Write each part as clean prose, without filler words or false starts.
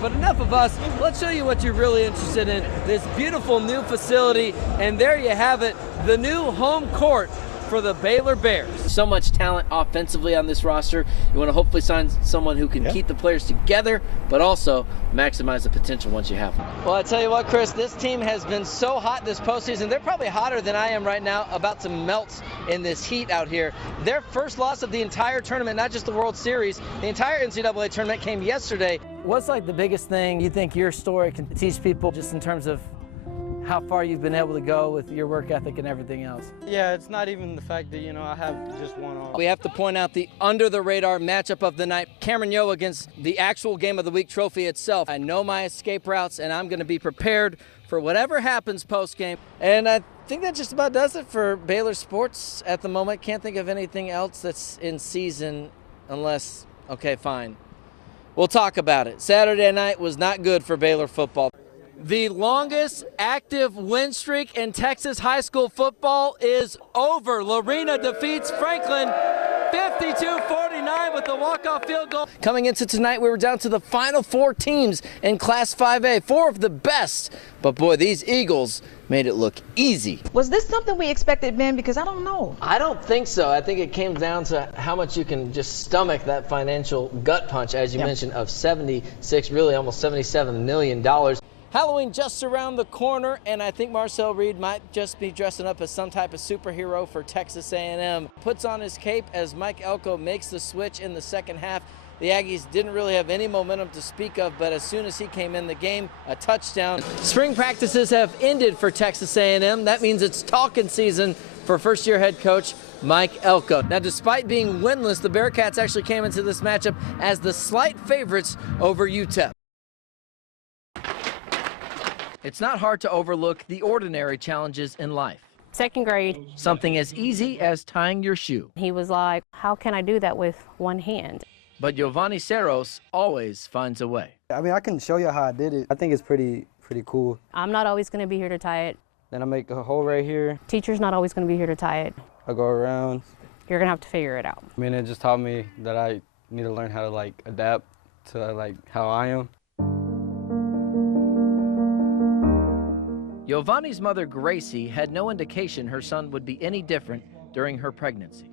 But enough of us, let's show you what you're really interested in, this beautiful new facility, and there you have it, the new home court for the Baylor Bears. So much talent offensively on this roster. You want to hopefully sign someone who can keep the players together, but also maximize the potential once you have them. Well, I tell you what, Chris, this team has been so hot this postseason. They're probably hotter than I am right now, about to melt in this heat out here. Their first loss of the entire tournament, not just the World Series, the entire NCAA tournament came yesterday. What's like the biggest thing you think your story can teach people just in terms of how far you've been able to go with your work ethic and everything else? Yeah, it's not even the fact that, you know, I have just one off. We have to point out the under-the-radar matchup of the night, Cameron Yoe against the actual Game of the Week trophy itself. I know my escape routes, and I'm going to be prepared for whatever happens post-game. And I think that just about does it for Baylor sports at the moment. Can't think of anything else that's in season unless, okay, fine. We'll talk about it. Saturday night was not good for Baylor football. The longest active win streak in Texas high school football is over. Lorena defeats Franklin 52-49 with the walk-off field goal. Coming into tonight, we were down to the final 4 teams in Class 5A, 4 of the best. But boy, these Eagles made it look easy. Was this something we expected, Ben? Because I don't know. I don't think so. I think it came down to how much you can just stomach that financial gut punch, as you mentioned, of 76, really almost $77 million. Halloween just around the corner, and I think Marcel Reed might just be dressing up as some type of superhero for Texas A&M. Puts on his cape as Mike Elko makes the switch in the second half. The Aggies didn't really have any momentum to speak of, but as soon as he came in the game, a touchdown. Spring practices have ended for Texas A&M. That means it's talking season for first-year head coach Mike Elko. Now, despite being winless, the Bearcats actually came into this matchup as the slight favorites over UTEP. It's not hard to overlook the ordinary challenges in life. Second grade. Something as easy as tying your shoe. He was like, how can I do that with one hand? But Giovanni Ceros always finds a way. I mean, I can show you how I did it. I think it's pretty cool. I'm not always going to be here to tie it. Then I make a hole right here. Teacher's not always going to be here to tie it. I go around. You're going to have to figure it out. I mean, it just taught me that I need to learn how to, like, adapt to, like, how I am. Giovanni's mother, Gracie, had no indication her son would be any different during her pregnancy.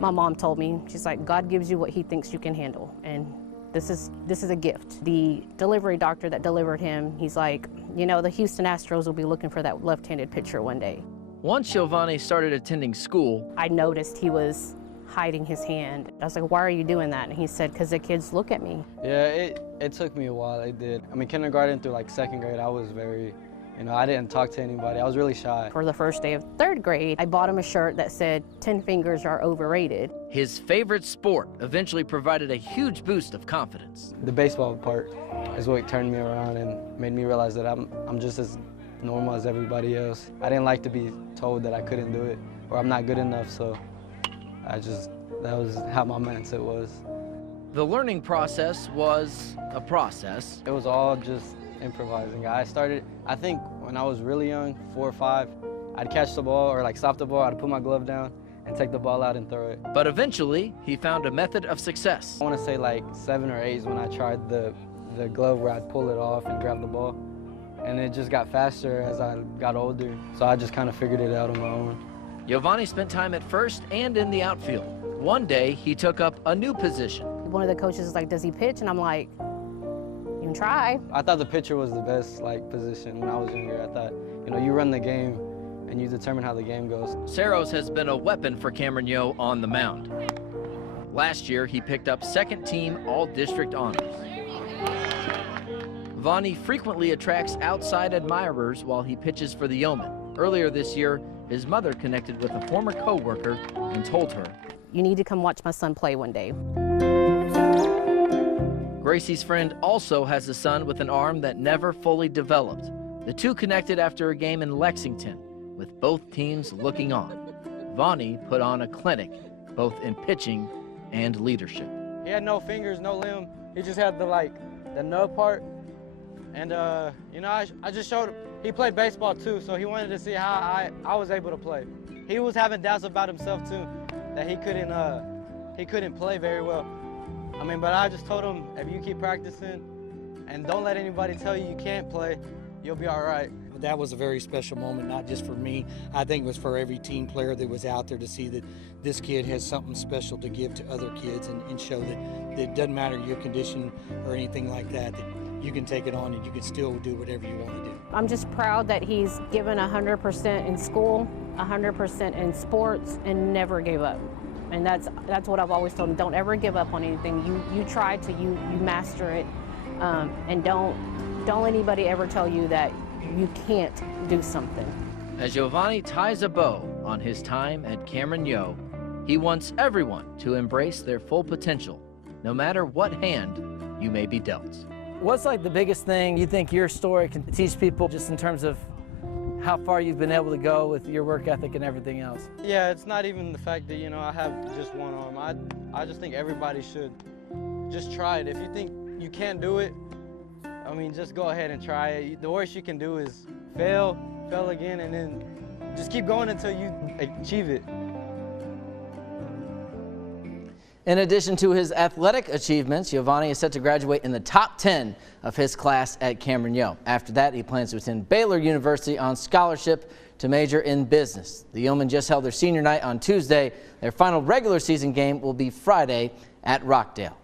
My mom told me, she's like, God gives you what he thinks you can handle, and this is a gift. The delivery doctor that delivered him, he's like, you know, the Houston Astros will be looking for that left-handed pitcher one day. Once Giovanni started attending school, I noticed he was hiding his hand. I was like, why are you doing that? And he said, because the kids look at me. Yeah, it took me a while, it did. I mean, kindergarten through, like, second grade, I was very, you know, I didn't talk to anybody. I was really shy. For the first day of third grade, I bought him a shirt that said, 10 fingers are overrated. his favorite sport eventually provided a huge boost of confidence. The baseball part is what turned me around and made me realize that I'm just as normal as everybody else. I didn't like to be told that I couldn't do it or I'm not good enough, so that was how my mindset was. The learning process was a process. It was all just improvising. I started, I think when I was really young, 4 or 5, I'd catch the ball or like stop the ball, I'd put my glove down and take the ball out and throw it. But eventually, he found a method of success. I want to say like 7 or 8 is when I tried the glove where I'd pull it off and grab the ball. And it just got faster as I got older. So I just kind of figured it out on my own. Giovanni spent time at first and in the outfield. One day, he took up a new position. One of the coaches is like, does he pitch? And I'm like, you can try. I thought the pitcher was the best position when I was younger. I thought, you run the game and you determine how the game goes. Ceros has been a weapon for Cameron Yoe on the mound. Last year, he picked up second-team All-District honors. Vonnie frequently attracts outside admirers while he pitches for the Yeomen. Earlier this year, his mother connected with a former co-worker and told her, you need to come watch my son play one day. Gracie's friend also has a son with an arm that never fully developed. The two connected after a game in Lexington, with both teams looking on. Vonnie put on a clinic, both in pitching and leadership. He had no fingers, no limb. He just had the nub part. And, I just showed him. He played baseball too, so he wanted to see how I was able to play. He was having doubts about himself too, that he couldn't play very well. But I just told him, if you keep practicing, and don't let anybody tell you you can't play. You'll be all right. That was a very special moment, not just for me. I think it was for every team player that was out there to see that this kid has something special to give to other kids and show that it doesn't matter your condition or anything like that, that you can take it on and you can still do whatever you want to do. I'm just proud that he's given 100% in school, 100% in sports, and never gave up. And that's what I've always told him. Don't ever give up on anything. You try to, you master it, and don't let anybody ever tell you that you can't do something. As Giovanni ties a bow on his time at Cameron Yo, he wants everyone to embrace their full potential, no matter what hand you may be dealt. What's like the biggest thing you think your story can teach people just in terms of how far you've been able to go with your work ethic and everything else? Yeah, it's not even the fact that, you know, I have just one arm. I just think everybody should just try it. If you think you can't do it, I mean, just go ahead and try it. The worst you can do is fail again, and then just keep going until you achieve it. In addition to his athletic achievements, Giovanni is set to graduate in the top 10 of his class at Cameron Yo. After that, he plans to attend Baylor University on scholarship to major in business. The Yeomen just held their senior night on Tuesday. Their final regular season game will be Friday at Rockdale.